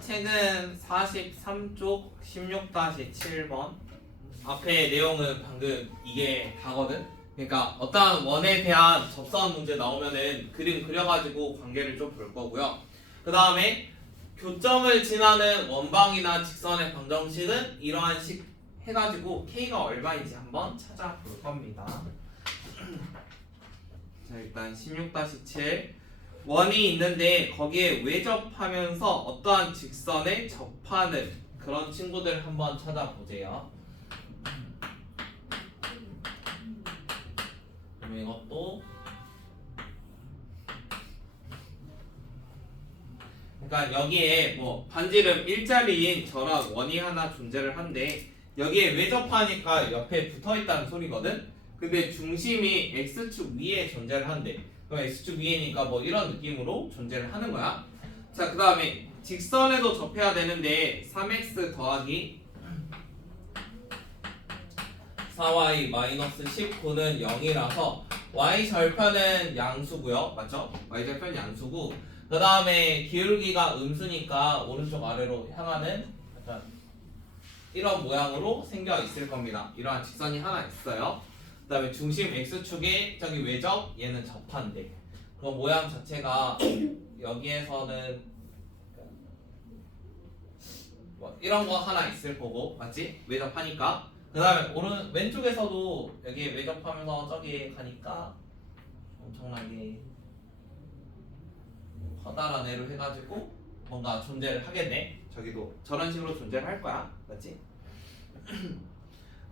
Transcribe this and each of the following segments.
책은 43쪽 16-7번. 앞에 내용은 방금 이게 다거든. 그러니까 어떤 원에 대한 접선 문제 나오면은 그림 그려가지고 관계를 좀 볼 거고요. 그 다음에 교점을 지나는 원방이나 직선의 방정식은 이러한 식 해가지고 K가 얼마인지 한번 찾아볼 겁니다. 자, 일단 16-7 원이 있는데 거기에 외접하면서 어떠한 직선에 접하는 그런 친구들 한번 찾아보세요. 그럼 이것도 그러니까 여기에 뭐 반지름 일자리인 저랑 원이 하나 존재를 한데 여기에 외접하니까 옆에 붙어있다는 소리거든. 근데 중심이 X축 위에 존재를 한대. 그럼 X축 위에니까 뭐 이런 느낌으로 존재를 하는 거야. 자, 그 다음에 직선에도 접해야 되는데 3x 더하기 4y-19는 0이라서 y절편은 양수고요. 맞죠? y절편 양수고 그 다음에 기울기가 음수니까 오른쪽 아래로 향하는 약간 이런 모양으로 생겨 있을 겁니다. 이러한 직선이 하나 있어요. 그 다음에 중심 x축에 저기 외접 얘는 접한대. 그 모양 자체가 여기에서는 뭐 이런 거 하나 있을 거고 맞지? 외접하니까. 그 다음에 왼쪽에서도 여기 외접하면서 저기 가니까 엄청나게 커다란 애로 해가지고 뭔가 존재를 하겠네. 저기도 저런 식으로 존재를 할 거야. 맞지?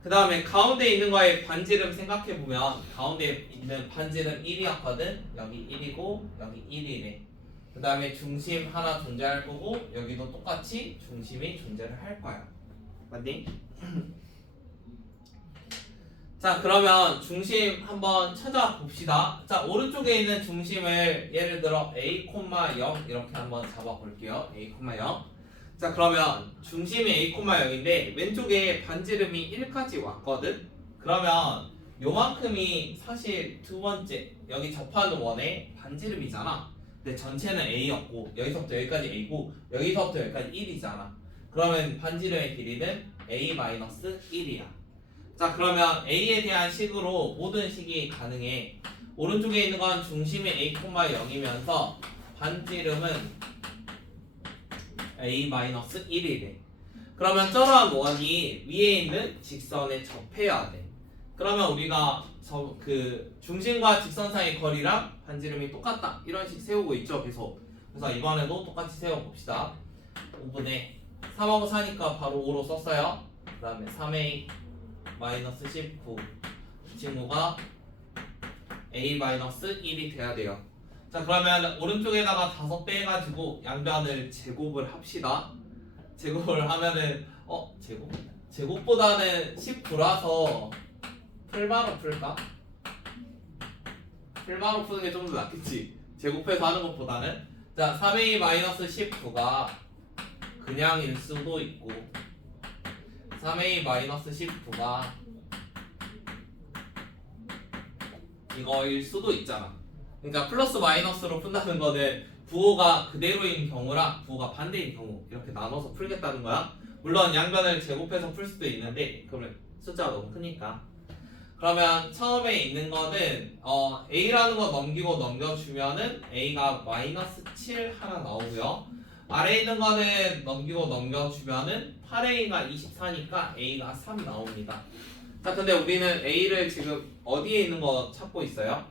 그 다음에 가운데 있는 거에 반지름 생각해보면 가운데 있는 반지름 1이었거든. 여기 1이고 여기 1이래. 그 다음에 중심 하나 존재할 거고 여기도 똑같이 중심이 존재를 할 거야. 맞니? 자, 그러면 중심 한번 찾아봅시다. 자, 오른쪽에 있는 중심을 예를 들어 A, 0 이렇게 한번 잡아볼게요. A, 0. 자, 그러면 중심이 A, 0인데 왼쪽에 반지름이 1까지 왔거든. 그러면 요만큼이 사실 두 번째 여기 접하는 원의 반지름이잖아. 근데 전체는 A였고 여기서부터 여기까지 A고 여기서부터 여기까지 1이잖아. 그러면 반지름의 길이는 A-1이야. 자, 그러면 A에 대한 식으로 모든 식이 가능해. 오른쪽에 있는 건 중심이 A, 0이면서 반지름은 A-1이래. 그러면 저러한 원이 위에 있는 직선에 접해야 돼. 그러면 우리가 그 중심과 직선 사이 거리랑 반지름이 똑같다. 이런 식 세우고 있죠, 계속. 그래서 이번에도 똑같이 세워봅시다. 5분의 3하고 4니까 바로 5로 썼어요. 그 다음에 3A -19 이 친구가 A-1이 돼야 돼요. 자, 그러면 오른쪽에다가 5 빼가지고 양변을 제곱을 합시다. 제곱을 하면은 제곱보다는 19라서 풀바로 풀까? 풀바로 푸는 게 좀 더 낫겠지. 제곱해서 하는 것보다는. 자, 3A-19가 그냥일 수도 있고 3A-19가 이거일 수도 있잖아. 그러니까 플러스 마이너스로 푼다는 거는 부호가 그대로인 경우랑 부호가 반대인 경우 이렇게 나눠서 풀겠다는 거야. 물론 양변을 제곱해서 풀 수도 있는데 그러면 숫자가 너무 크니까. 그러면 처음에 있는 거는 A라는 거 넘기고 넘겨주면은 A가 -7 하나 나오고요. 아래에 있는 거는 넘기고 넘겨주면은 8A가 24니까 A가 3 나옵니다. 자, 근데 우리는 A를 지금 어디에 있는 거 찾고 있어요?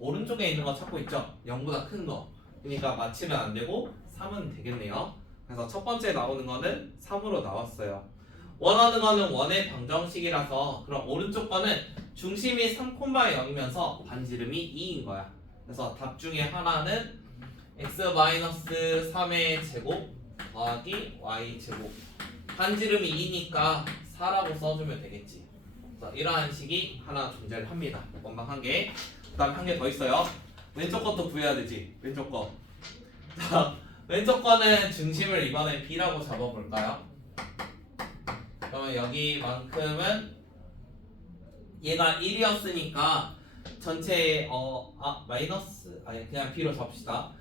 오른쪽에 있는 거 찾고 있죠? 0보다 큰 거. 그러니까 맞추면 안 되고 3은 되겠네요. 그래서 첫 번째 나오는 거는 3으로 나왔어요. 원하는 거는 원의 방정식이라서 그럼 오른쪽 거는 중심이 3,0이면서 반지름이 2인 거야. 그래서 답 중에 하나는 x-3의 제곱 더하기 y 제곱 반지름이 2니까 4라고 써주면 되겠지. 그래서 이러한 식이 하나 존재를 합니다. 원방 한 개. 그 다음 한 개 더 있어요. 왼쪽 것도 구해야 되지. 왼쪽 거. 자, 왼쪽 거는 중심을 이번에 B라고 잡아볼까요? 그러면 여기만큼은 얘가 1이었으니까 전체 마이너스 아니 그냥 B로 잡읍시다.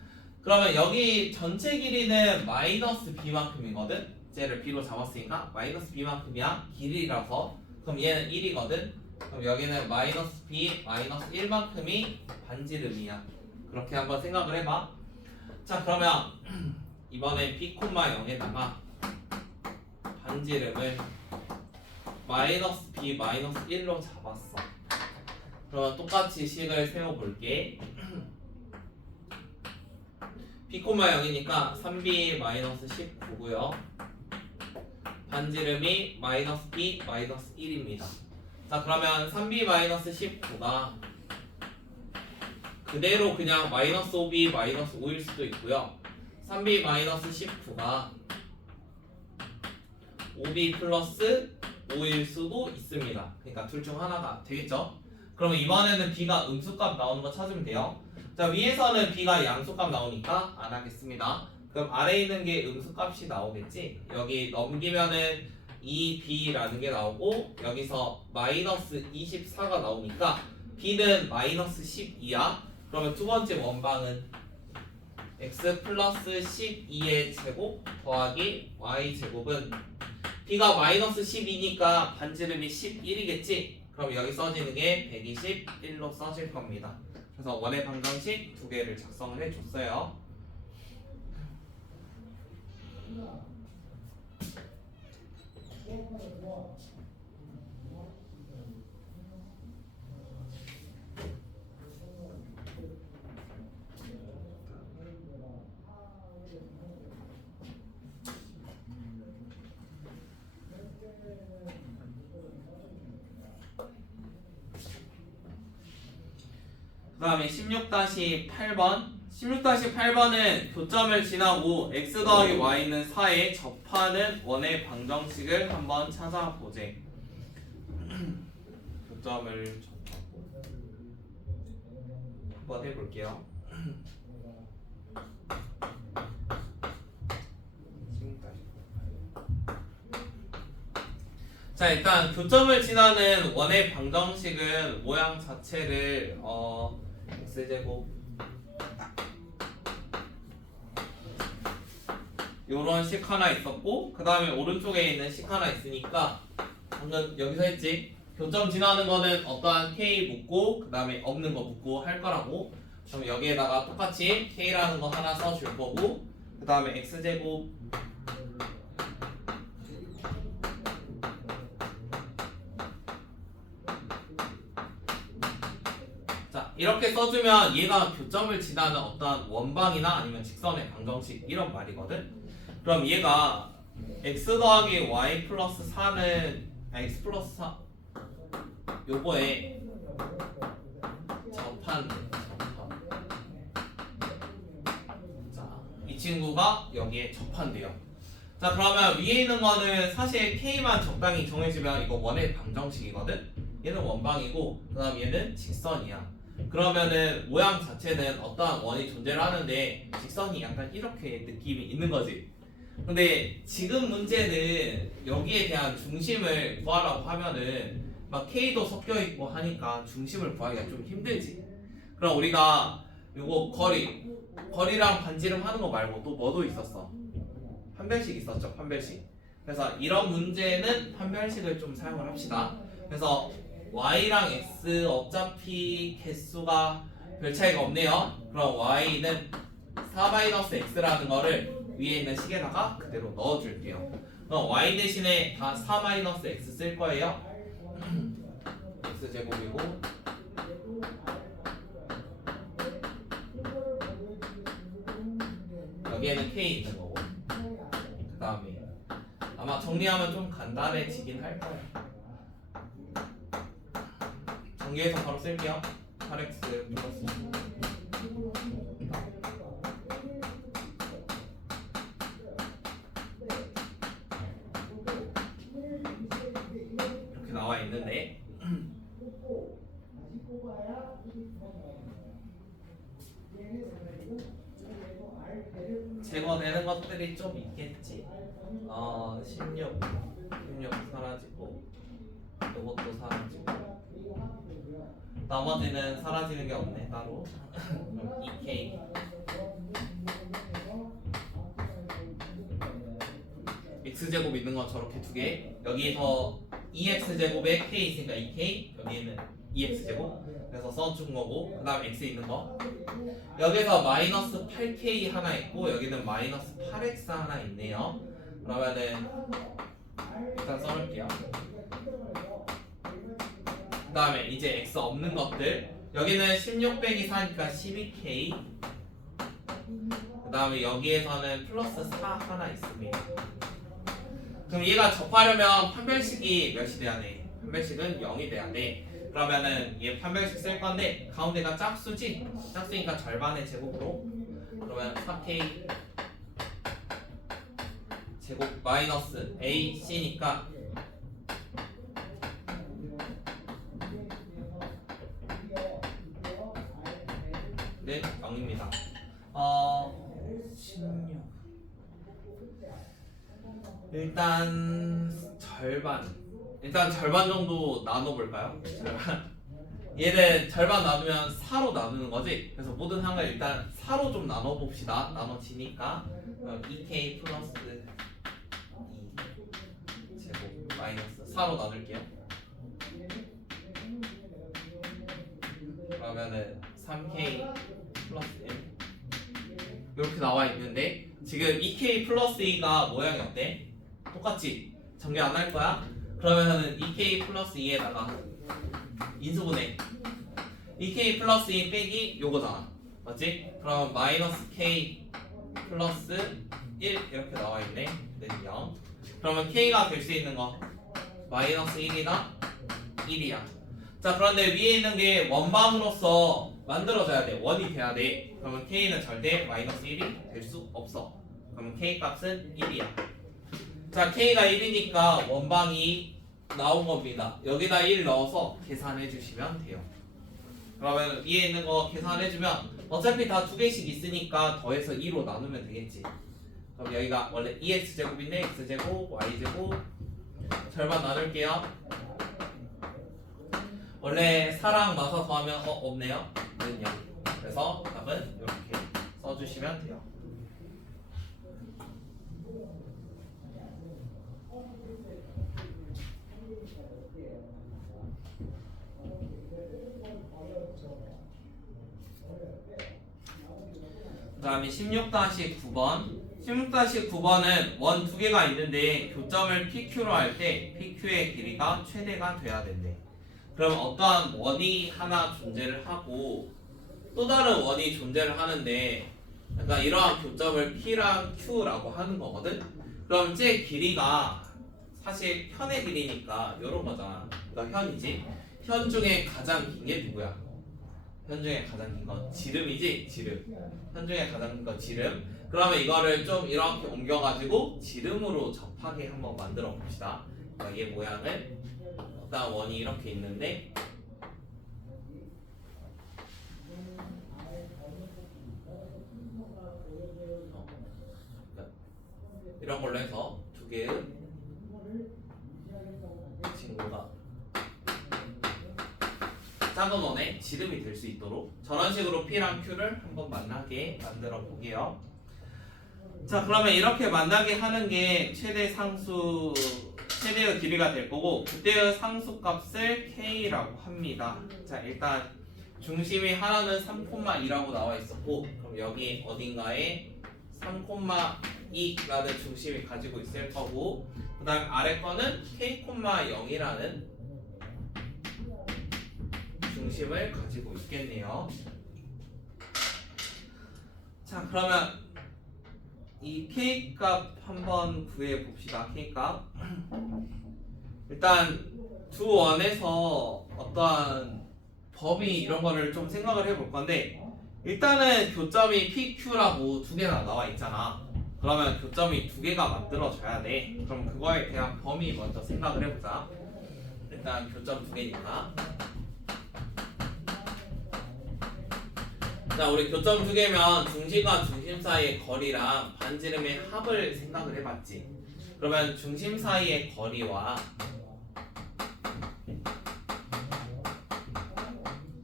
그러면 여기 전체 길이는 마이너스 b만큼이거든. 쟤를 b로 잡았으니까 마이너스 b만큼이야. 길이라서. 그럼 얘는 1이거든. 그럼 여기는 마이너스 b 마이너스 1만큼이 반지름이야. 그렇게 한번 생각을 해봐. 자, 그러면 이번에 b, 0에다가 반지름을 마이너스 b 마이너스 1로 잡았어. 그러면 똑같이 식을 세워볼게. b, 0이니까 3b 마이너스 19고요. 반지름이 마이너스 b 마이너스 1입니다. 자, 그러면 3b 마이너스 19가 그대로 그냥 마이너스 5b 마이너스 5일 수도 있고요. 3b 마이너스 19가 5b 플러스 5일 수도 있습니다. 그러니까 둘 중 하나가 되겠죠? 그러면 이번에는 b가 음수값 나오는 거 찾으면 돼요. 자, 위에서는 b가 양수값 나오니까 안 하겠습니다. 그럼 아래에 있는 게 음수값이 나오겠지? 여기 넘기면은 2b라는 게 나오고 여기서 마이너스 24가 나오니까 b는 마이너스 12야. 그러면 두 번째 원방은 x 플러스 12의 제곱 더하기 y 제곱은 b가 마이너스 12니까 반지름이 11이겠지? 그럼 여기 써지는 게 121로 써질 겁니다. 그래서 원의 방정식 두 개를 작성을 해줬어요. 그 다음에 16-8번 16-8번은 교점을 지나고 x 더하기 y는 4에 접하는 원의 방정식을 한번 찾아보제. 교점을 접하고 한번 해볼게요. 자, 일단 교점을 지나는 원의 방정식은 모양 자체를 x제곱 요런 식 하나 있었고 그 다음에 오른쪽에 있는 식 하나 있으니까 방금 여기서 했지. 교점 지나는 거는 어떠한 k 묻고 그 다음에 없는 거 묻고 할 거라고. 그럼 여기에다가 똑같이 k라는 거 하나 써줄 거고 그 다음에 x제곱 자, 이렇게 써주면 얘가 교점을 지나는 어떤 원방이나 아니면 직선의 방정식 이런 말이거든. 그럼 얘가 x 더하기 y 플러스 4는 x 플러스 4 요거에 접한 자, 이 친구가 여기에 접한대요. 자, 그러면 위에 있는 거는 사실 k만 적당히 정해지면 이거 원의 방정식이거든. 얘는 원방이고 그 다음 얘는 직선이야. 그러면은 모양 자체는 어떠한 원이 존재를 하는데 직선이 약간 이렇게 느낌이 있는 거지. 근데 지금 문제는 여기에 대한 중심을 구하라고 하면은 막 K도 섞여 있고 하니까 중심을 구하기가 좀 힘들지. 그럼 우리가 요거 거리랑 반지름 하는 거 말고 또 뭐도 있었어? 판별식 있었죠, 판별식. 그래서 이런 문제는 판별식을 좀 사용을 합시다. 그래서 y랑 x 어차피 개수가 별 차이가 없네요. 그럼 y는 4-x라는 거를 위에 있는 식에다가 그대로 넣어줄게요. 그럼 y 대신에 다 4-x 쓸 거예요. x제곱이고 여기에는 k 있는 거고 그 다음에 아마 정리하면 좀 간단해지긴 할 거예요. 전개해서 바로 쓸게요. 8x 플러스 이렇게 나와 있는데 제거되는 것들이 좀 있겠지. 16 사라지고 이것도 사라지고 나머지는 사라지는 게 없네 따로. 2k x제곱 있는 건 저렇게 두 개. 여기서 2x제곱에 k 있으니까 2k, 여기에는 2x제곱 그래서 써준 거고, 그 다음 x 있는 거 여기서 마이너스 8k 하나 있고 여기는 마이너스 8x 하나 있네요. 그러면은 일단 써놓을게요. 그 다음에 이제 x 없는 것들, 여기는 16 빼기 4니까 12k, 그 다음에 여기에서는 플러스 4 하나 있습니다. 그럼 얘가 접하려면 판별식이 몇이 돼야 돼? 판별식은 0이 돼야 돼. 그러면은 얘 판별식 쓸 건데 가운데가 짝수지? 짝수니까 절반의 제곱으로, 그러면 4k 제곱 마이너스 ac니까 네 0입니다. 16 일단 절반 정도 나눠볼까요? 얘는 절반 나누면 4로 나누는 거지. 그래서 모든 항을 일단 4로 좀 나눠봅시다. 나눠지니까 2k 플러스 2 제곱 마이너스 4로 나눌게요. 그러면은 3k 플러스 1 이렇게 나와 있는데, 지금 2k 플러스 2가 모양이 어때? 똑같지? 전개 안 할 거야? 그러면은 2k 플러스 2에다가 인수분해 2k 플러스 2 빼기 요거잖아, 맞지? 그럼 마이너스 k 플러스 1 이렇게 나와 있네. 얘는 0. 그러면 k가 될 수 있는 거 마이너스 1이나 1이야. 자, 그런데 위에 있는 게 원방으로서 만들어져야 돼. 원이 돼야 돼. 그러면 k는 절대 마이너스 1이 될 수 없어. 그러면 k 값은 1이야. 자, k가 1이니까 원방이 나온 겁니다. 여기다 1 넣어서 계산해 주시면 돼요. 그러면 위에 있는 거 계산해 주면 어차피 다 두 개씩 있으니까 더해서 2로 나누면 되겠지. 그럼 여기가 원래 2x제곱인데 x제곱 y제곱 절반 나눌게요. 원래 4랑 마서 더하면 없네요. 는 0. 그래서 답은 이렇게 써주시면 돼요. 그 다음에 16-9번 16-9번은 원 두 개가 있는데 교점을 PQ로 할 때 PQ의 길이가 최대가 돼야 된대. 그럼 어떠한 원이 하나 존재를 하고 또 다른 원이 존재를 하는데, 그러니까 이러한 교점을 P랑 Q라고 하는 거거든. 그럼 제 길이가 사실 현의 길이니까 이런 거잖아. 그러니까 현이지. 현 중에 가장 긴 게 누구야? 현 중에 가장 긴 건 지름이지. 지름. 현 중에 가장 긴 건 지름. 그러면 이거를 좀 이렇게 옮겨가지고 지름으로 접하게 한번 만들어 봅시다. 그러니까 얘 모양을 일단 원이 이렇게 있는데 이런 걸로 해서 두 개의 친구가 작은 원의 지름이 될 수 있도록 저런 식으로 P랑 Q를 한번 만나게 만들어 보게요. 자, 그러면 이렇게 만나게 하는 게 최대의 길이가 될 거고, 그때의 상수값을 K라고 합니다. 자, 일단 중심이 하나는 3,2라고 나와 있었고, 그럼 여기 어딘가에 3,2라는 중심이 가지고 있을 거고, 그 다음 아래 거는 K,0이라는 중심을 가지고 있겠네요. 자, 그러면 이 K값 한번 구해 봅시다. K값 일단 두 원에서 어떠한 범위 이런 거를 좀 생각을 해볼 건데, 일단은 교점이 PQ라고 두 개나 나와 있잖아. 그러면 교점이 두 개가 만들어져야 돼. 그럼 그거에 대한 범위 먼저 생각을 해보자. 일단 교점 두 개니까. 자, 우리 교점 두 개면 중심과 중심 사이의 거리랑 반지름의 합을 생각을 해봤지. 그러면 중심 사이의 거리와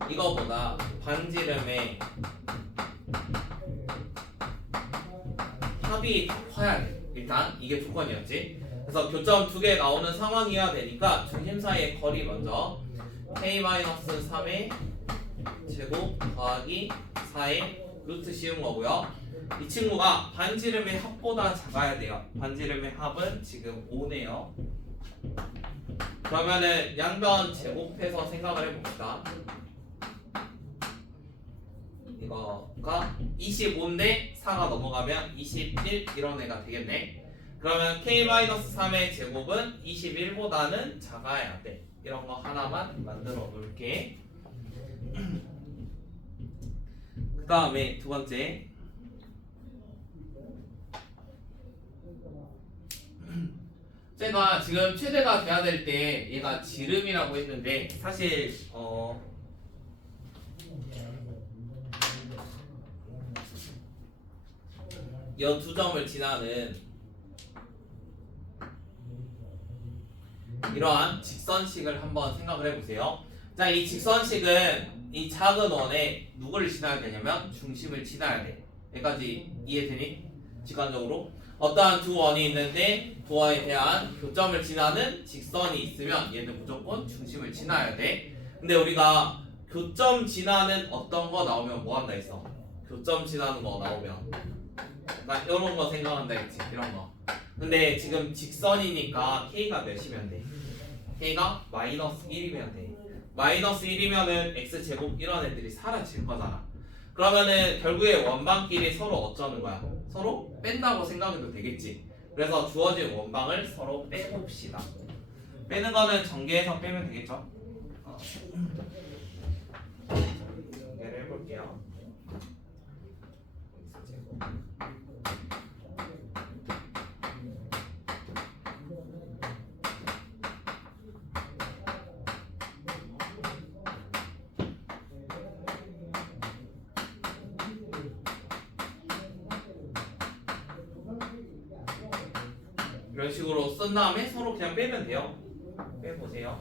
이거보다 반지름의 합이 더 커야 돼. 일단 이게 조건이었지. 그래서 교점 2개 나오는 상황이어야 되니까 중심 사이의 거리 먼저 k-3의 제곱 더하기 4의 루트 씌운 거고요. 이 친구가 반지름의 합보다 작아야 돼요. 반지름의 합은 지금 5네요. 그러면은 양변 제곱해서 생각을 해봅시다. 이거가 25인데 4가 넘어가면 21 이런 애가 되겠네. 그러면 k-3의 제곱은 21보다는 작아야 돼. 이런 거 하나만 만들어 놓을게. 그 다음에 두 번째, 제가 지금 최대가 돼야 될 때 얘가 지름이라고 했는데 사실 이 두 점을 지나는 이러한 직선식을 한번 생각을 해보세요. 자, 이 직선식은 이 작은 원에 누구를 지나야 되냐면 중심을 지나야 돼. 여기까지 이해되니? 직관적으로 어떠한 두 원이 있는데 두 원에 대한 교점을 지나는 직선이 있으면 얘는 무조건 중심을 지나야 돼. 근데 우리가 교점 지나는 어떤 거 나오면 뭐 한다 했어? 교점 지나는 거 나오면 나 이런 거 생각한다 했지. 이런 거. 근데 지금 직선이니까 K가 몇이면 돼? K가 마이너스 1이면 돼. 마이너스 1이면은 X제곱 이런 애들이 사라질 거잖아. 그러면은 결국에 원방끼리 서로 어쩌는 거야? 서로 뺀다고 생각해도 되겠지. 그래서 주어진 원방을 서로 빼봅시다. 빼는 거는 전개해서 빼면 되겠죠? 전개를 해볼게요. 이런 식으로 쓴 다음에 서로 그냥 빼면 돼요. 빼보세요.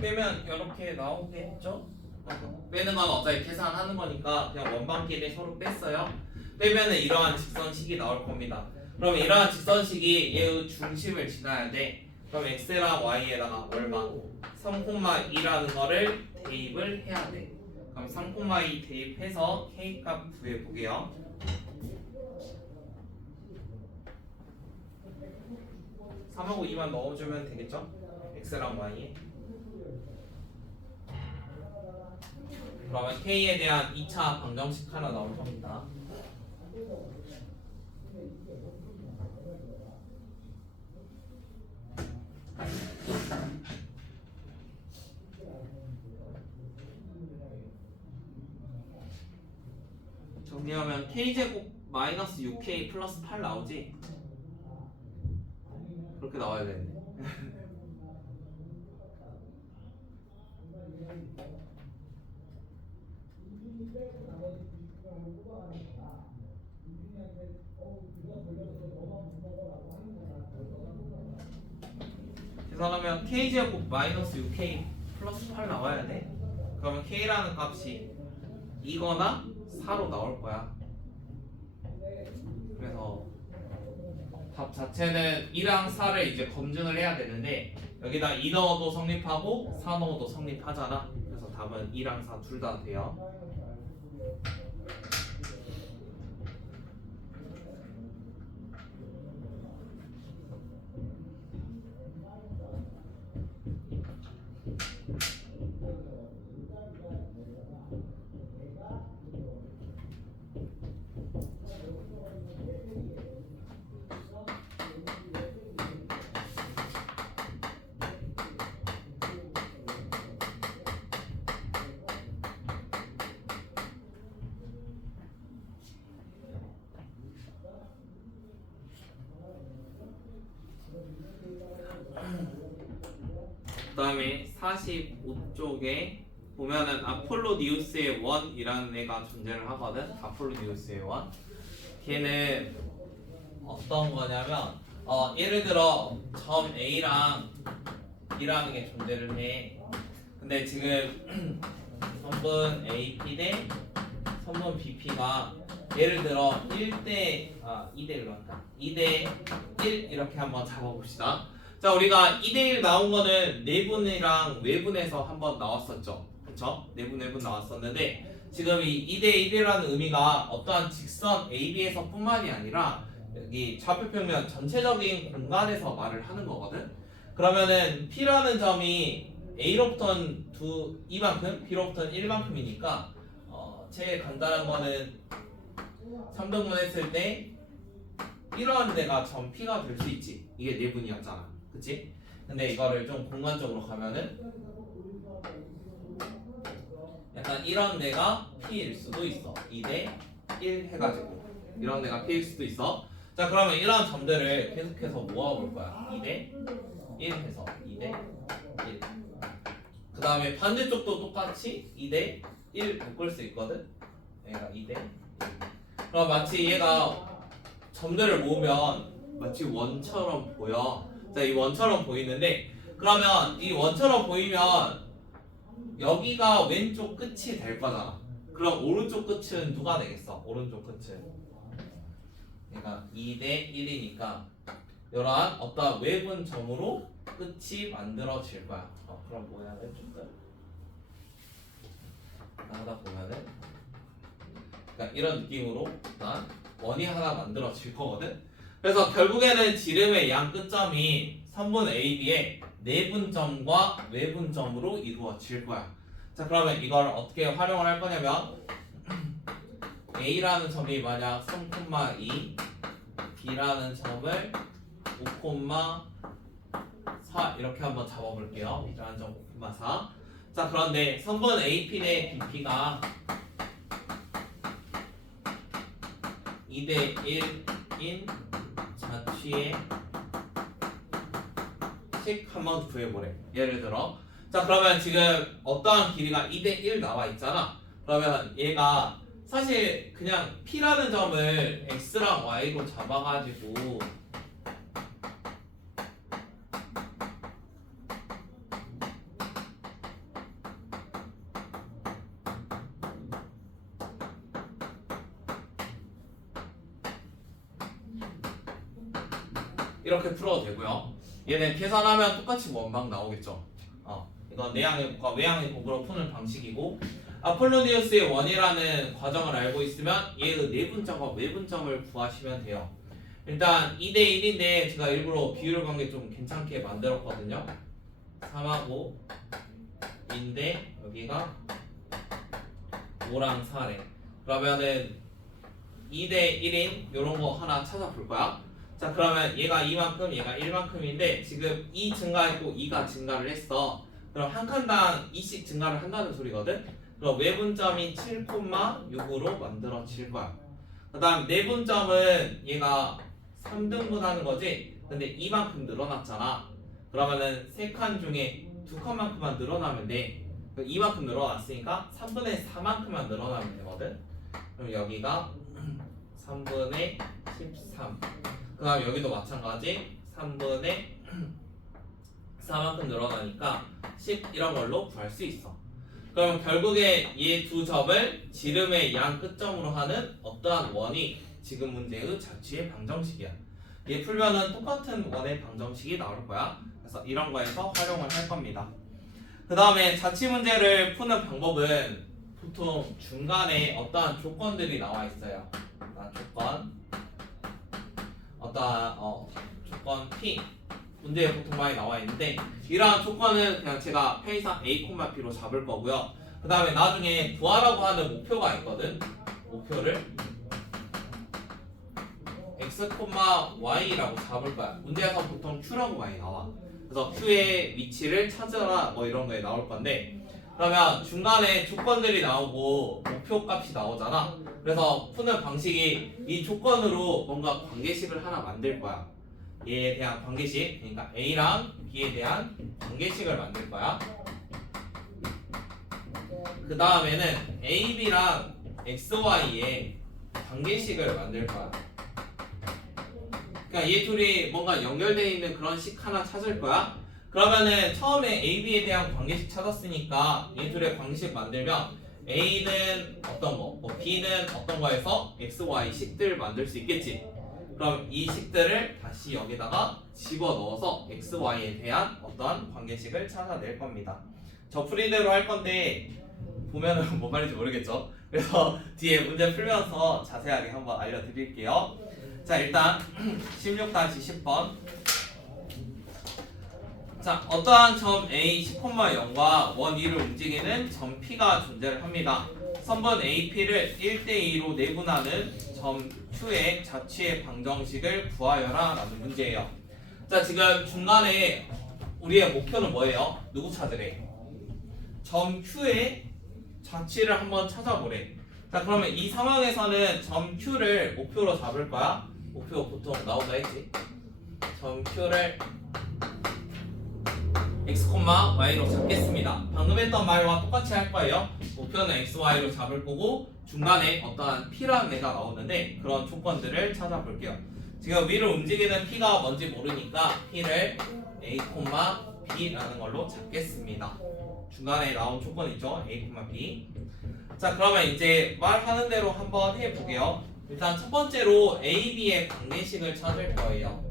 빼면 이렇게 나오겠죠? 빼는 건 어차피 계산하는 거니까 그냥 원방끼리 서로 뺐어요. 빼면은 이러한 직선식이 나올 겁니다. 그럼 이러한 직선식이 얘의 중심을 지나야 돼. 그럼 x랑 y에다가 얼마? 3,2라는 거를 대입을 해야 돼. 그럼 3,2 대입해서 k 값 구해 보게요. 3하고 2만 넣어주면 되겠죠? x랑 y에. 그러면 K에 대한 2차 방정식 하나 나올 겁니다. 정리하면 K제곱 마이너스 6K 플러스 8 나오지? 그렇게 나와야 되는데. 계산하면 K제곱 마이너스 6K 플러스 8 나와야 돼. 그러면 K라는 값이 2거나 4로 나올 거야. 그래서 답 자체는 2랑 4를 이제 검증을 해야 되는데 여기다 2 넣어도 성립하고 4 넣어도 성립하잖아. 그래서 답은 2랑 4 둘 다 돼요. 그 다음에 45쪽에 보면은 아폴로니우스의 원이라는 애가 존재를 하거든. 아폴로니우스의 원. 걔는 어떤 거냐면 예를 들어 점 A랑 B라는 게 존재를 해. 근데 지금 선분 AP 대 선분 BP가 예를 들어 2대 1로 할까? 2대 1 이렇게 한번 잡아봅시다. 자, 우리가 2대 1 나온 거는 내분이랑 외분에서 한번 나왔었죠. 그쵸? 내분 외분 나왔었는데 지금 이 2대 1이라는 의미가 어떠한 직선 AB에서 뿐만이 아니라 여기 좌표평면 전체적인 공간에서 말을 하는 거거든. 그러면은 P라는 점이 A로부터는 이만큼, B로부터는 1만큼이니까 제일 간단한 거는 3등분 했을 때 이러한 데가 점 P가 될 수 있지. 이게 내분이었잖아. 그치? 근데 이거를 좀 공간적으로 가면은 약간 이런 데가 P일 수도 있어. 2대 1 해가지고 이런 데가 P일 수도 있어. 자, 그러면 이런 점들을 계속해서 모아볼 거야. 2대 1 해서 2대 1. 그 다음에 반대쪽도 똑같이 2대 1 묶을 수 있거든. 얘가 2대 1. 그럼 마치 얘가 점들을 모으면 마치 원처럼 보여. 자, 이 원처럼 보이는데 그러면 이 원처럼 보이면 여기가 왼쪽 끝이 될 거잖아. 그럼 오른쪽 끝은 누가 되겠어? 오른쪽 끝은 얘가 2대 1이니까 이러한 어떤 외분 점으로 끝이 만들어질 거야. 그럼 모양을 좀 더 하다 보면은 그러니까 이런 느낌으로 난 원이 하나 만들어질 거거든. 그래서 결국에는 지름의 양 끝점이 선분 AB의 내분점과 외분점으로 이루어질 거야. 자, 그러면 이걸 어떻게 활용을 할 거냐면 A라는 점이 만약 3,2 B라는 점을 5,4 이렇게 한번 잡아볼게요. B라는 점 5,4. 자, 그런데 선분 AP 대 BP가 2대 1인 자취의 식 한번 구해보래. 예를 들어 자, 그러면 지금 어떠한 길이가 2대 1 나와 있잖아. 그러면 얘가 사실 그냥 P라는 점을 X랑 Y로 잡아가지고 이렇게 풀어도 되고요. 얘는 계산하면 똑같이 원방 나오겠죠. 이건 내양의 곱과 외양의 곱으로 푸는 방식이고 아폴로니우스의 원이라는 과정을 알고 있으면 얘의 내분점과 외분점을 구하시면 돼요. 일단 2대 1인데 제가 일부러 비율 관계 좀 괜찮게 만들었거든요. 3하고 2인데 여기가 5랑 4래. 그러면은 2대 1인 요런 거 하나 찾아볼 거야. 자, 그러면 얘가 이만큼 얘가 1만큼인데 지금 2 증가했고 2가 증가를 했어. 그럼 한 칸당 2씩 증가를 한다는 소리거든. 그럼 외분점이 7,6으로 만들어질 거야. 그 다음 내분점은 얘가 3등분 하는 거지. 근데 이만큼 늘어났잖아. 그러면은 3칸 중에 2칸만큼만 늘어나면 돼. 그럼 이만큼 늘어났으니까 3분의 4만큼만 늘어나면 되거든. 그럼 여기가 3분의 13. 그 다음 여기도 마찬가지 3분의 4만큼 늘어나니까 10 이런 걸로 구할 수 있어. 그럼 결국에 이 두 점을 지름의 양 끝점으로 하는 어떠한 원이 지금 문제의 자취의 방정식이야. 얘 풀면은 똑같은 원의 방정식이 나올 거야. 그래서 이런 거에서 활용을 할 겁니다. 그 다음에 자취 문제를 푸는 방법은 보통 중간에 어떠한 조건들이 나와 있어요. 조건 어떠한 조건 P 문제에 보통 많이 나와 있는데 이러한 조건은 그냥 제가 페이상 A, B로 잡을 거고요. 그 다음에 나중에 구하라고 하는 목표가 있거든. 목표를 X, Y라고 잡을 거야. 문제에서 보통 Q라고 많이 나와. 그래서 Q의 위치를 찾으라 뭐 이런 거에 나올 건데 그러면 중간에 조건들이 나오고 목표 값이 나오잖아. 그래서 푸는 방식이 이 조건으로 뭔가 관계식을 하나 만들 거야. 얘에 대한 관계식, 그러니까 A랑 B에 대한 관계식을 만들 거야. 그 다음에는 A, B랑 X, Y의 관계식을 만들 거야. 그러니까 얘 둘이 뭔가 연결되어 있는 그런 식 하나 찾을 거야. 그러면은 처음에 A, B에 대한 관계식 찾았으니까 얘 둘의 관계식 만들면 A는 어떤 거, 뭐 B는 어떤 거에서 X, Y 식들을 만들 수 있겠지. 그럼 이 식들을 다시 여기다가 집어넣어서 X, Y에 대한 어떤 관계식을 찾아낼 겁니다. 저 풀이대로 할 건데 보면은 뭔 말인지 모르겠죠. 그래서 뒤에 문제 풀면서 자세하게 한번 알려드릴게요. 자, 일단 16-10번. 자, 어떠한 점 A 10,0과 원 2를 움직이는 점 P가 존재를 합니다. 선분 AP를 1대2로 내분하는 점 Q의 자취의 방정식을 구하여라 라는 문제예요. 자, 지금 중간에 우리의 목표는 뭐예요? 누구 찾으래? 점 Q의 자취를 한번 찾아보래. 자, 그러면 이 상황에서는 점 Q를 목표로 잡을 거야. 목표 보통 나오자 했지. 점 Q를 x, y로 잡겠습니다. 방금 했던 말과 똑같이 할 거예요. 목표는 x, y로 잡을 거고 중간에 어떠한 p라는 애가 나오는데 그런 조건들을 찾아볼게요. 지금 위를 움직이는 p가 뭔지 모르니까 p를 a, b라는 걸로 잡겠습니다. 중간에 나온 조건 있죠? a, b. 자, 그러면 이제 말하는 대로 한번 해보게요. 일단 첫 번째로 a, b의 관계식을 찾을 거예요.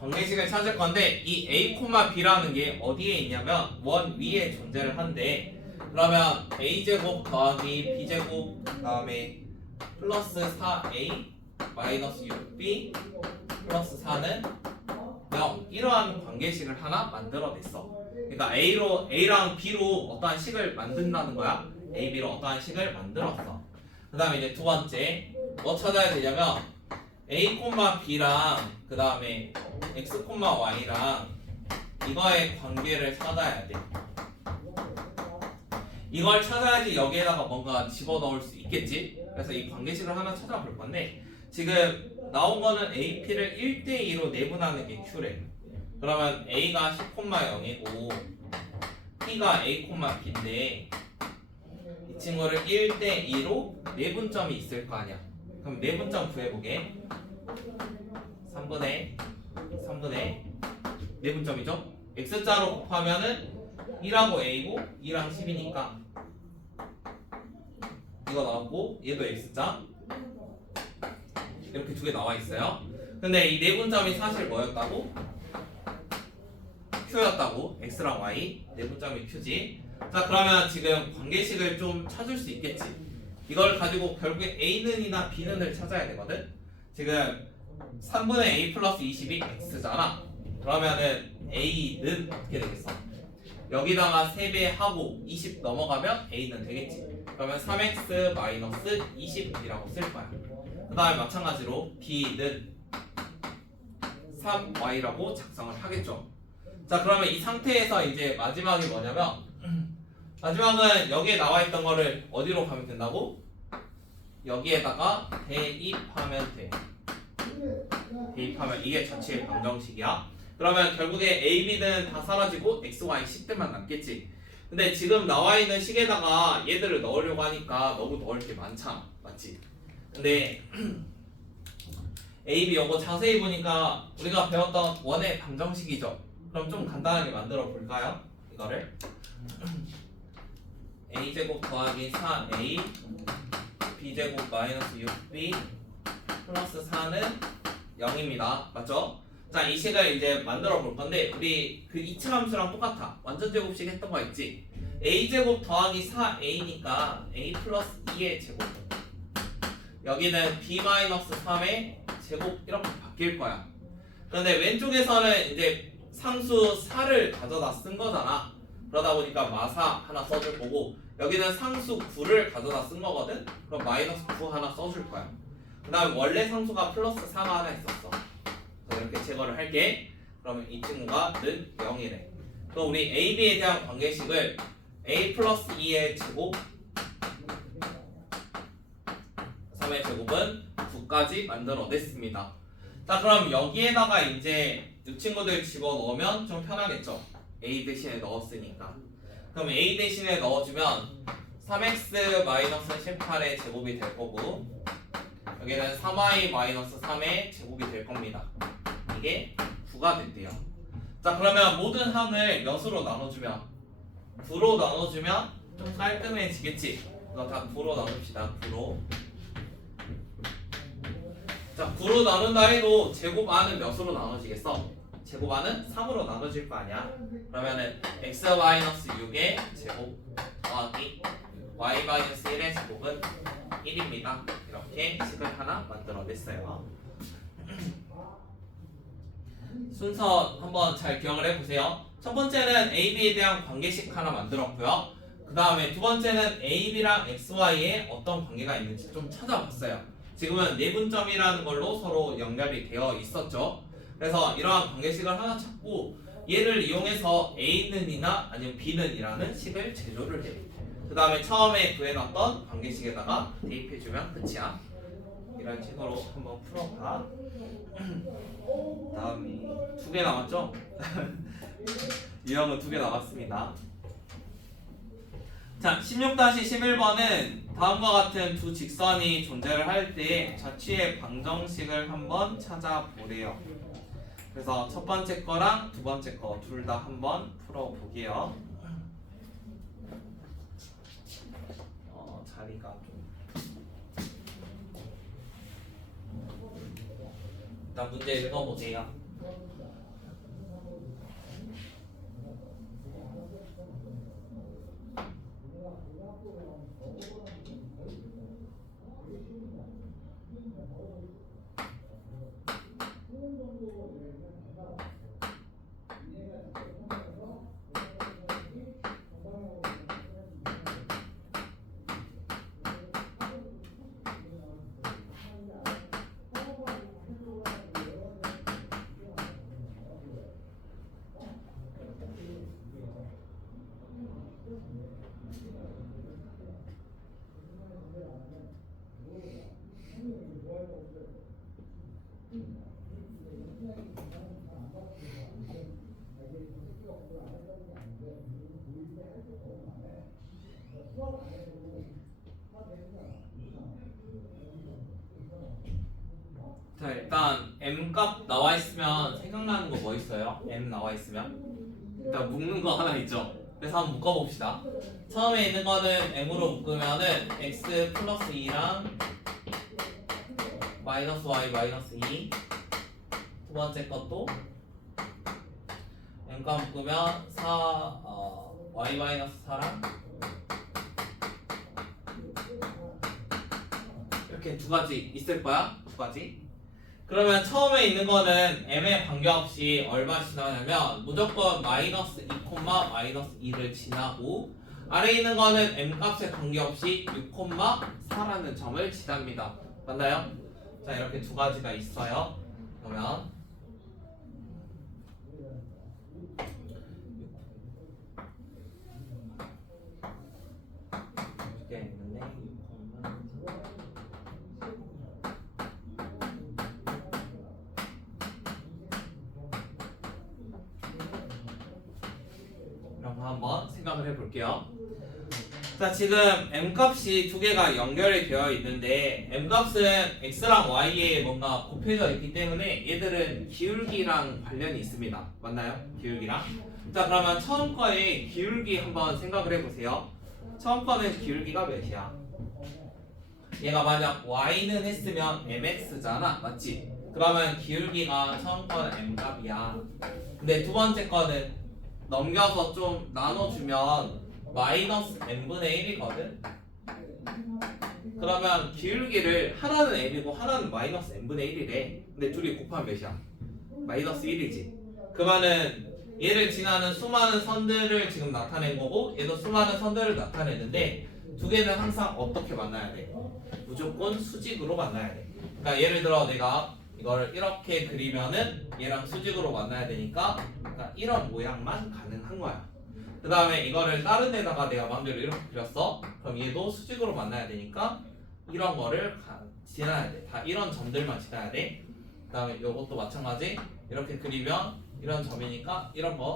관계식을 찾을 건데 이 a, b라는 게 어디에 있냐면 원 위에 존재를 한대. 그러면 a제곱 더하기 b제곱 그다음에 플러스 4a 마이너스 6b 플러스 4는 0 이러한 관계식을 하나 만들어냈어. 그러니까 a랑 b로 어떠한 식을 만든다는 거야. a, b로 어떠한 식을 만들었어. 그 다음에 이제 두 번째 뭐 찾아야 되냐면 a, b랑 그 다음에 x, y랑 이거의 관계를 찾아야 돼. 이걸 찾아야지 여기에다가 뭔가 집어넣을 수 있겠지. 그래서 이 관계식을 하나 찾아볼 건데 지금 나온 거는 AP를 1대2로 내분하는 게 Q래. 그러면 A가 10,0이고 P가 A, B인데 이 친구를 1대2로 내분점이 있을 거 아니야. 그럼 내분점 구해보게. 3분의 내분점이죠? X자로 곱하면은 1하고 A고 2랑 10이니까 이거 나왔고 얘도 X자 이렇게 두 개 나와 있어요. 근데 이 내분점이 사실 뭐였다고? Q였다고. X랑 Y 내분점이 Q지. 자, 그러면 지금 관계식을 좀 찾을 수 있겠지. 이걸 가지고 결국에 A는이나 B는을 찾아야 되거든. 지금 3분의 A 플러스 20이 X잖아. 그러면은 A는 어떻게 되겠어? 여기다가 3배 하고 20 넘어가면 A는 되겠지. 그러면 3x 마이너스 20이라고 쓸 거야. 그 다음에 마찬가지로 B는 3y라고 작성을 하겠죠. 자, 그러면 이 상태에서 이제 마지막이 뭐냐면 마지막은 여기에 나와 있던 거를 어디로 가면 된다고? 여기에다가 대입하면 돼. 대입하면 이게 자취의 방정식이야. 그러면 결국에 A, B는 다 사라지고 X, Y, 10대만 남겠지. 근데 지금 나와 있는 식에다가 얘들을 넣으려고 하니까 너무 넣을 게 많잖아. 맞지? 근데 A, B 요거 자세히 보니까 우리가 배웠던 원의 방정식이죠. 그럼 좀 간단하게 만들어 볼까요? 이거를 A제곱 더하기 4A B제곱 마이너스 6B 플러스 4는 0입니다. 맞죠? 자, 이 식을 이제 만들어 볼 건데 우리 그 2차 함수랑 똑같아. 완전 제곱식 했던 거 있지? A제곱 더하기 4A니까 A 플러스 2의 제곱 여기는 B 마이너스 3의 제곱 이렇게 바뀔 거야. 그런데 왼쪽에서는 이제 상수 4를 가져다 쓴 거잖아. 그러다 보니까 마사 하나 써줄 거고 여기는 상수 9를 가져다 쓴 거거든. 그럼 마이너스 9 하나 써줄 거야. 그 다음에 원래 상수가 플러스 4가 하나 있었어. 그래서 이렇게 제거를 할게. 그러면 이 친구가 는 0이래. 그럼 우리 A, B에 대한 관계식을 A 플러스 2의 제곱 3의 제곱은 9 2까지 만들어냈습니다. 자, 그럼 여기에다가 이제 이 친구들 집어넣으면 좀 편하겠죠? a 대신에 넣었으니까. 그럼 a 대신에 넣어주면 3x-18의 제곱이 될 거고, 여기는 3y-3의 제곱이 될 겁니다. 이게 9가 됐대요. 자, 그러면 모든 항을 몇으로 나눠주면? 9로 나눠주면 좀 깔끔해지겠지? 그럼 다 9로 나눕시다. 9로. 자, 9로 나눈다 해도 제곱안은 몇으로 나눠지겠어? 제곱안은 3으로 나눠질 거 아니야? 그러면은 x-6의 제곱 더하기 y-1의 제곱은 1입니다. 이렇게 식을 하나 만들어냈어요. 순서 한번 잘 기억을 해보세요. 첫 번째는 A, B에 대한 관계식 하나 만들었고요. 그 다음에 두 번째는 A, B랑 X, Y에 어떤 관계가 있는지 좀 찾아봤어요. 지금은 내분점이라는 걸로 서로 연결이 되어 있었죠. 그래서 이러한 관계식을 하나 찾고 얘를 이용해서 A는 이나 아니면 B는 이라는 식을 제조를 해요. 그 다음에 처음에 구해놨던 관계식에다가 대입해주면 끝이야. 이런 식으로 한번 풀어봐. 다음이 2개 남았죠? 유형은 2개 남았습니다. 자, 16-11번은 다음과 같은 두 직선이 존재를 할 때 좌측의 방정식을 한번 찾아보래요. 그래서 첫 번째 거랑 두 번째 거 둘 다 한번 풀어보게요. 자리가 좀 일단 문제 읽어보세요. 자, 일단 M값 나와 있으면 생각나는 거 뭐 있어요? M 나와 있으면 일단 묶는 거 하나 있죠. 그래서 한번 묶어봅시다. 처음에 있는 거는 M으로 묶으면은 X 플러스 2랑 마이너스 Y 마이너스 2. 두 번째 것도 M값 묶으면 Y 마이너스 4랑 이렇게 두 가지 있을 거야. 두 가지. 그러면 처음에 있는 거는 M에 관계없이 얼마 지나냐면 무조건 마이너스 2, 마이너스 2를 지나고 아래에 있는 거는 M 값에 관계없이 6, 4라는 점을 지납니다. 맞나요? 자, 이렇게 두 가지가 있어요. 그러면 두 개 있는데 6, 한번 생각을 해볼게요. 자, 지금 M값이 두 개가 연결이 되어 있는데 M값은 X랑 Y에 뭔가 곱해져 있기 때문에 얘들은 기울기랑 관련이 있습니다. 맞나요? 기울기랑. 자, 그러면 처음 거에 기울기 한번 생각을 해보세요. 처음 거는 기울기가 몇이야? 얘가 만약 Y는 했으면 MX잖아. 맞지? 그러면 기울기가 처음 거는 M값이야. 근데 두 번째 거는 넘겨서 좀 나눠주면 마이너스 n분의 1이거든? 그러면 기울기를 하나는 n이고 하나는 마이너스 n분의 1이래. 근데 둘이 곱하면 몇이야? 마이너스 1이지. 그러면은 얘를 지나는 수많은 선들을 지금 나타낸 거고 얘도 수많은 선들을 나타내는데 두 개는 항상 어떻게 만나야 돼? 무조건 수직으로 만나야 돼. 그러니까 예를 들어 내가 이거를 이렇게 그리면은 얘랑 수직으로 만나야 되니까 그러니까 이런 모양만 가능한 거야. 그 다음에 이거를 다른 데다가 내가 마음대로 이렇게 그렸어. 그럼 얘도 수직으로 만나야 되니까 이런 거를 지나야 돼. 다 이런 점들만 지나야 돼. 그 다음에 요것도 마찬가지. 이렇게 그리면 이런 점이니까 이런 거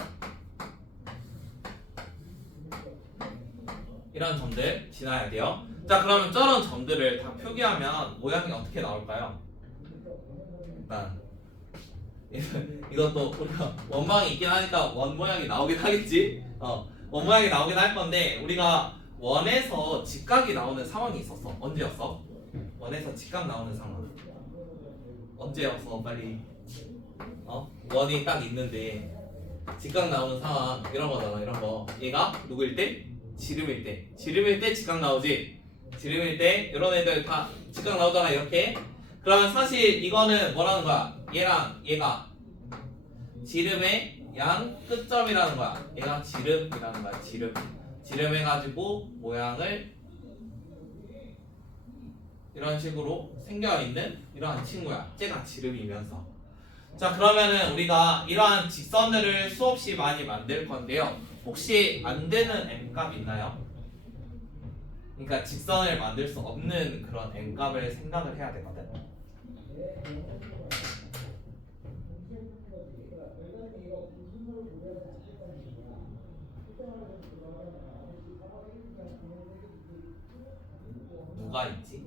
이런 점들 지나야 돼요. 자, 그러면 저런 점들을 다 표기하면 모양이 어떻게 나올까요? 일단 이것도 우리가 원망이 있긴 하니까 원 모양이 나오긴 하겠지. 원 모양이 나오긴 할 건데 우리가 원에서 직각이 나오는 상황이 있었어. 언제였어? 원에서 직각 나오는 상황. 언제였어? 빨리. 원이 딱 있는데 직각 나오는 상황 이런 거잖아. 이런 거. 얘가 누구일 때? 지름일 때. 지름일 때 직각 나오지. 지름일 때 이런 애들 다 직각 나오잖아. 이렇게. 그러면 사실 이거는 뭐라는 거야? 얘랑 얘가 지름의 양 끝점이라는 거야. 얘가 지름이라는 거야. 지름 해가지고 모양을 이런 식으로 생겨있는 이러한 친구야. 쟤가 지름이면서. 자, 그러면은 우리가 이러한 직선들을 수없이 많이 만들 건데요. 혹시 안 되는 n값 있나요? 그러니까 직선을 만들 수 없는 그런 n값을 생각을 해야 되거든. 누가 있지?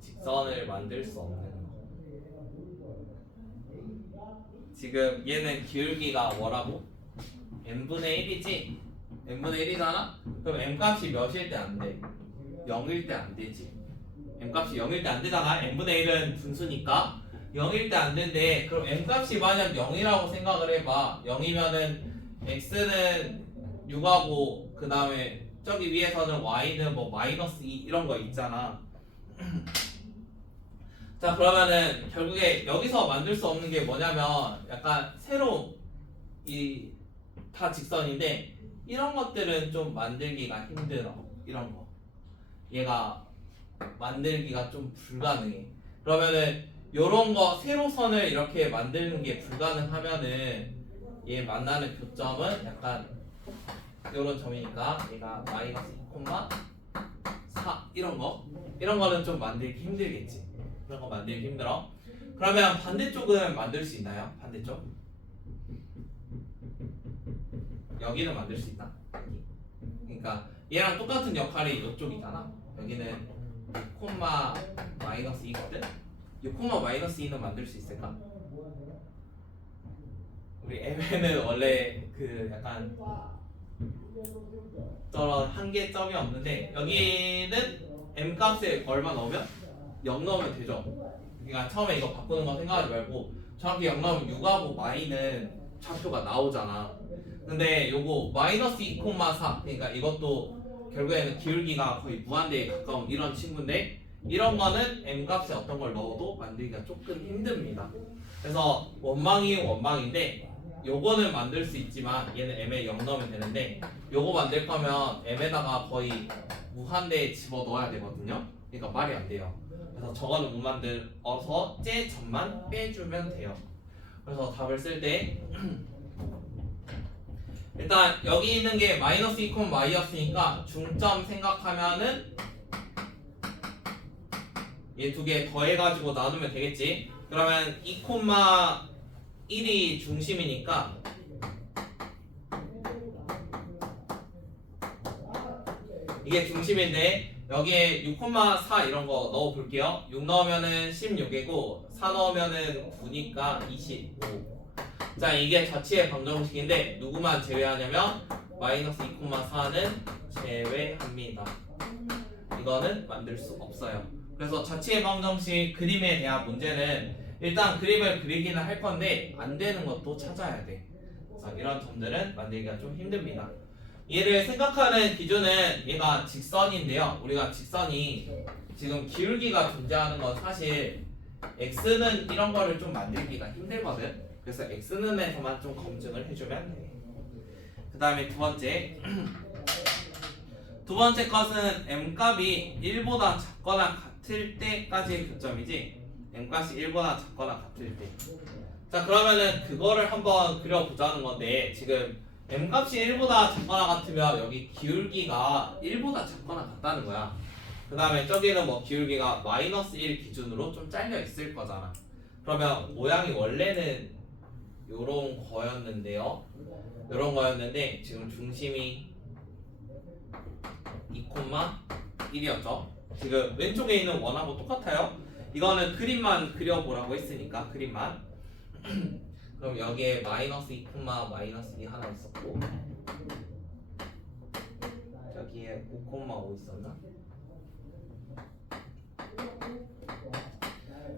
직선을 만들 수 없는 거. 지금 얘는 기울기가 뭐라고? n분의 1이지? n분의 1이잖아? 그럼 n값이 몇일 때 안 돼? 0일 때 안 되지. n값이 0일 때 안 되잖아? n분의 1은 분수니까 0일 때 안 된대. 그럼 n값이 만약 0이라고 생각을 해봐. 0이면은 x는 6하고 그 다음에 저기 위에서는 y는 뭐 마이너스 2 이런 거 있잖아. 자, 그러면은 결국에 여기서 만들 수 없는 게 뭐냐면 약간 새로 이 다 직선인데 이런 것들은 좀 만들기가 힘들어. 이런 거 얘가 만들기가 좀 불가능해. 그러면은 요런 거 세로선을 이렇게 만드는 게 불가능하면은 얘 만나는 교점은 약간 요런 점이니까 얘가 마이너스 2,4 이런 거는 좀 만들기 힘들겠지. 그런 거 만들기 힘들어. 그러면 반대쪽은 만들 수 있나요? 반대쪽? 여기는 만들 수 있나? 여기. 그러니까 얘랑 똑같은 역할이 이쪽이잖아. 여기는 6, 마이너스 2거든? 6, 마이너스 2는 만들 수 있을까? 우리 m는 원래 그 약간 저런 한계점이 없는데 여기는 m 값에 얼마 넣으면? 0 넣으면 되죠. 그러니까 처음에 이거 바꾸는 거 생각하지 말고 정확히 0 넣으면 6하고 마이는 좌표가 나오잖아. 근데 요거 마이너스 2,4 그러니까 이것도 결국에는 기울기가 거의 무한대에 가까운 이런 친구인데 이런 거는 m 값에 어떤 걸 넣어도 만들기가 조금 힘듭니다. 그래서 원망이 원망인데 요거는 만들 수 있지만 얘는 m에 0 넣으면 되는데 요거 만들 거면 m에다가 거의 무한대에 집어 넣어야 되거든요. 그러니까 말이 안 돼요. 그래서 저거는 못 만들어서 제 점만 빼주면 돼요. 그래서 답을 쓸 때 일단 여기 있는 게 마이너스 2, y였으니까 중점 생각하면은 얘 두 개 더해가지고 나누면 되겠지. 그러면 2,1이 중심이니까 이게 중심인데 여기에 6,4 이런 거 넣어 볼게요. 6 넣으면은 16이고 4 넣으면은 9니까 25. 자, 이게 자취의 방정식인데 누구만 제외하냐면 마이너스 2,4는 제외합니다. 이거는 만들 수 없어요. 그래서 자취의 방정식 그림에 대한 문제는 일단 그림을 그리기는 할 건데 안 되는 것도 찾아야 돼. 그래서 이런 점들은 만들기가 좀 힘듭니다. 얘를 생각하는 기준은 얘가 직선인데요. 우리가 직선이 지금 기울기가 존재하는 건 사실 x는 이런 거를 좀 만들기가 힘들거든. 그래서 x는에서만 좀 검증을 해주면 돼. 그 다음에 두 번째 것은 m값이 1보다 작거나 같을 때까지의 교점이지 m값이 1보다 작거나 같을 때. 자, 그러면은 그거를 한번 그려보자는 건데 지금 m값이 1보다 작거나 같으면 여기 기울기가 1보다 작거나 같다는 거야. 그 다음에 저기는 뭐 기울기가 마이너스 1 기준으로 좀 잘려 있을 거잖아. 그러면 모양이 원래는 요런 거였는데요. 요런 거였는데 지금 중심이 2,1이었죠. 지금 왼쪽에 있는 원하고 똑같아요. 이거는 그림만 그려보라고 했으니까 그림만. 그럼 여기에 마이너스 2, 마이너스 2 하나 있었고 저기에 5,5 있었나?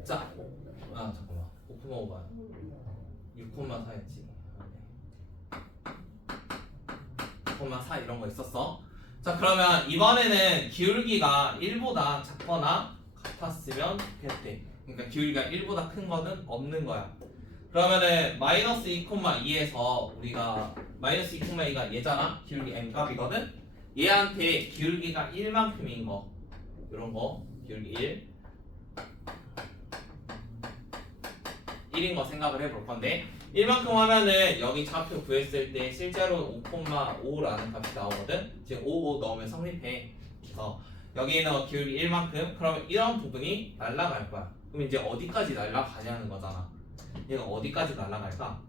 자, 잠깐만 5,5가 6,4였지. 6,4 이런 거 있었어. 자, 그러면 이번에는 기울기가 1보다 작거나 같았으면 좋겠대. 그러니까 기울기가 1보다 큰 거는 없는 거야. 그러면은 마이너스 2,2에서 우리가 마이너스 2,2가 얘잖아. 기울기 m 값이거든. 얘한테 기울기가 1만큼인 거, 이런 거 기울기 1인 거 생각을 해볼 건데 1만큼 하면은 여기 좌표 구했을 때 실제로는 5,5라는 값이 나오거든. 지금 5 넣으면 성립해. 그래서 여기는 기울기 1만큼. 그러면 이런 부분이 날아갈 거야. 그럼 이제 어디까지 날아가냐는 거잖아. 얘가 어디까지 날아갈까?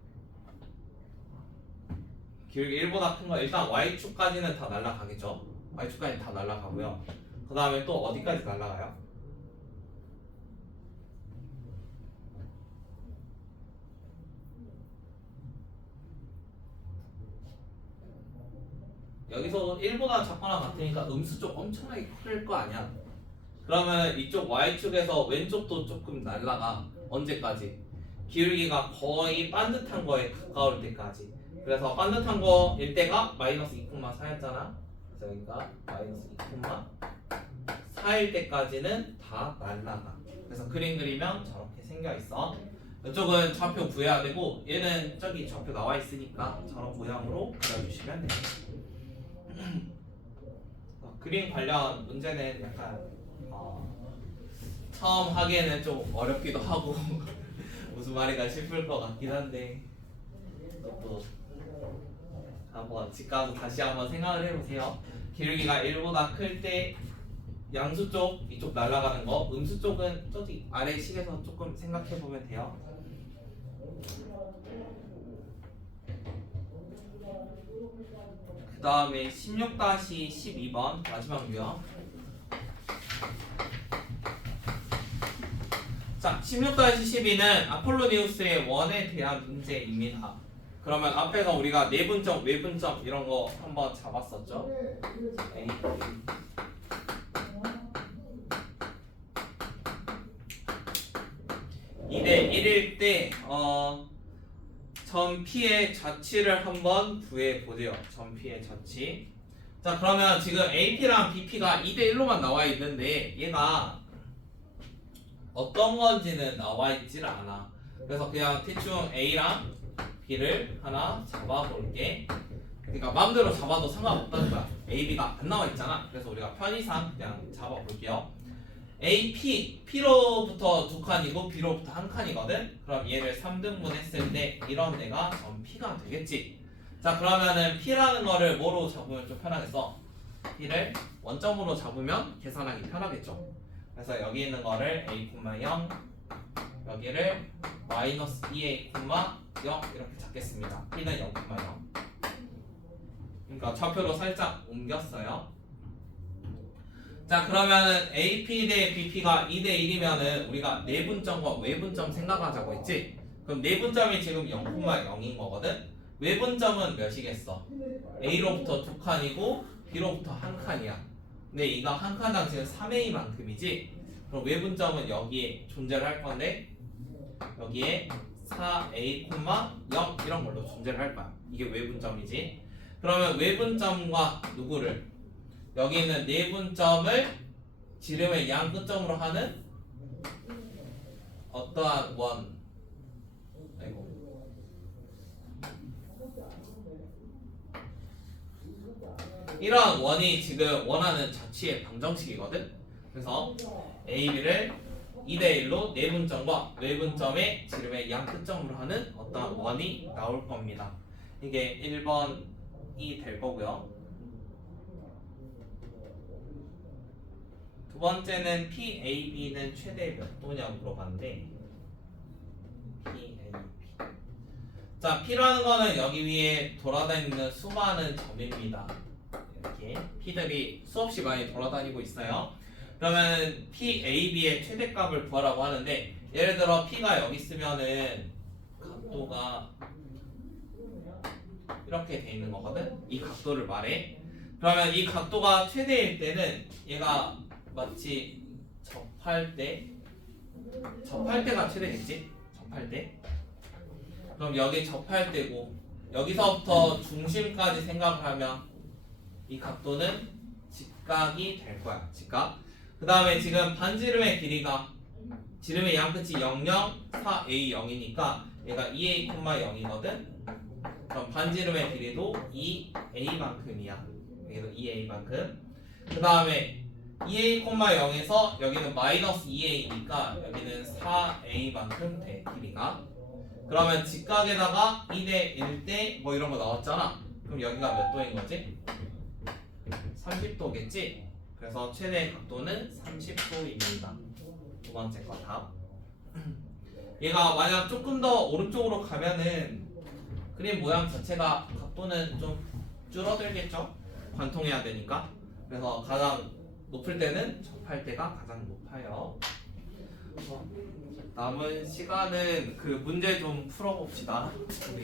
기울기 1보다 큰 거 일단 y축까지는 다 날아가겠죠. y축까지는 다 날아가고요. 그 다음에 또 어디까지 날아가요? 여기서 1보다 작거나 같으니까 음수 쪽 엄청나게 클 거 아니야. 그러면 이쪽 y축에서 왼쪽도 조금 날아가. 언제까지? 기울기가 거의 반듯한 거에 가까울 때까지. 그래서 반듯한 거일 때가 마이너스 2,4였잖아. 그래서 여기가 마이너스 2,4일 때까지는 다 날아가. 그래서 그림 그리면 저렇게 생겨 있어. 이쪽은 좌표 구해야 되고 얘는 저기 좌표 나와 있으니까 저런 모양으로 그려주시면 돼요. 그림 관련 문제는 약간 처음 하기에는 좀 어렵기도 하고 무슨 말인가 싶을 것 같긴 한데 또 한번 집 가서 다시 한번 생각을 해보세요. 기울기가 1보다 클 때 양수 쪽 이쪽 날아가는 거, 음수 쪽은 저기 아래 식에서 조금 생각해 보면 돼요. 그 다음에 16-12번 마지막 유형. 자, 16-12는 아폴로니우스의 원에 대한 문제입니다. 그러면 앞에서 우리가 내분점, 외분점 이런 거 한번 잡았었죠? A, 2대 1일 때 점 P의 좌치를 한번 구해보세요. 점 P의 좌치. 자, 그러면 지금 AP랑 BP가 2대 1로만 나와 있는데 얘가 어떤 건지는 나와 있질 않아. 그래서 그냥 대충 A랑 B를 하나 잡아볼게. 그러니까 마음대로 잡아도 상관없다는 거야. A, B가 안 나와 있잖아. 그래서 우리가 편의상 그냥 잡아볼게요. A, P, P로부터 두 칸이고 B로부터 한 칸이거든. 그럼 얘를 3등분 했을 때 이런 데가 점 P가 되겠지. 자, 그러면은 P라는 거를 뭐로 잡으면 좀 편하겠어? P를 원점으로 잡으면 계산하기 편하겠죠. 그래서 여기 있는 거를 A,0 여기를 마이너스 2A, 0 이렇게 잡겠습니다. P는 0,0. 그러니까 좌표로 살짝 옮겼어요. 자, 그러면은 AP 대 BP가 2대 1이면은 우리가 내분점과 외분점 생각하자고 했지? 그럼 내분점이 지금 0,0인 거거든? 외분점은 몇이겠어? A로부터 두 칸이고 B로부터 한 칸이야. 근데 이거 한 칸당 지금 3A만큼이지? 그럼 외분점은 여기에 존재를 할 건데 여기에 4A, 0 이런 걸로 존재를 할 거야. 이게 외분점이지? 그러면 외분점과 누구를? 여기 있는 내분점을 지름의 양 끝점으로 하는 어떠한 원. 이러한 원이 지금 원하는 좌치의 방정식이거든. 그래서 AB를 2대 1로 내분점과 외분점의 지름의 양 끝점으로 하는 어떠한 원이 나올 겁니다. 이게 1번이 될 거고요. 두 번째는 PAB는 최대 몇 도냐고 물어봤는데 PAB. 자, P라는 거는 여기 위에 돌아다니는 수많은 점입니다. 이렇게 P들이 수없이 많이 돌아다니고 있어요. 그러면 PAB의 최대값을 구하라고 하는데 예를 들어 P가 여기 있으면은 각도가 이렇게 돼 있는 거거든. 이 각도를 말해. 그러면 이 각도가 최대일 때는 얘가 마치 접할 때가 최대겠지? 접할 때. 그럼 여기 접할 때고 여기서부터 중심까지 생각을 하면 이 각도는 직각이 될 거야. 직각. 그 다음에 지금 반지름의 길이가 지름의 양끝이 0, 0, 4, A, 0이니까 얘가 2A, 0이거든. 그럼 반지름의 길이도 2A만큼이야. 여기도 2A만큼. 그 다음에 2A, 0에서 여기는 마이너스 2A니까 여기는 4A만큼 돼, 길이가. 그러면 직각에다가 2대 1대 뭐 이런 거 나왔잖아. 그럼 여기가 몇 도인 거지? 30도겠지? 그래서 최대 각도는 30도입니다. 두 번째 거 답. 얘가 만약 조금 더 오른쪽으로 가면은 그림 모양 자체가 각도는 좀 줄어들겠죠? 관통해야 되니까. 그래서 가장 높을 때는 접할 때가 가장 높아요. 남은 시간은 그 문제 좀 풀어봅시다. 우리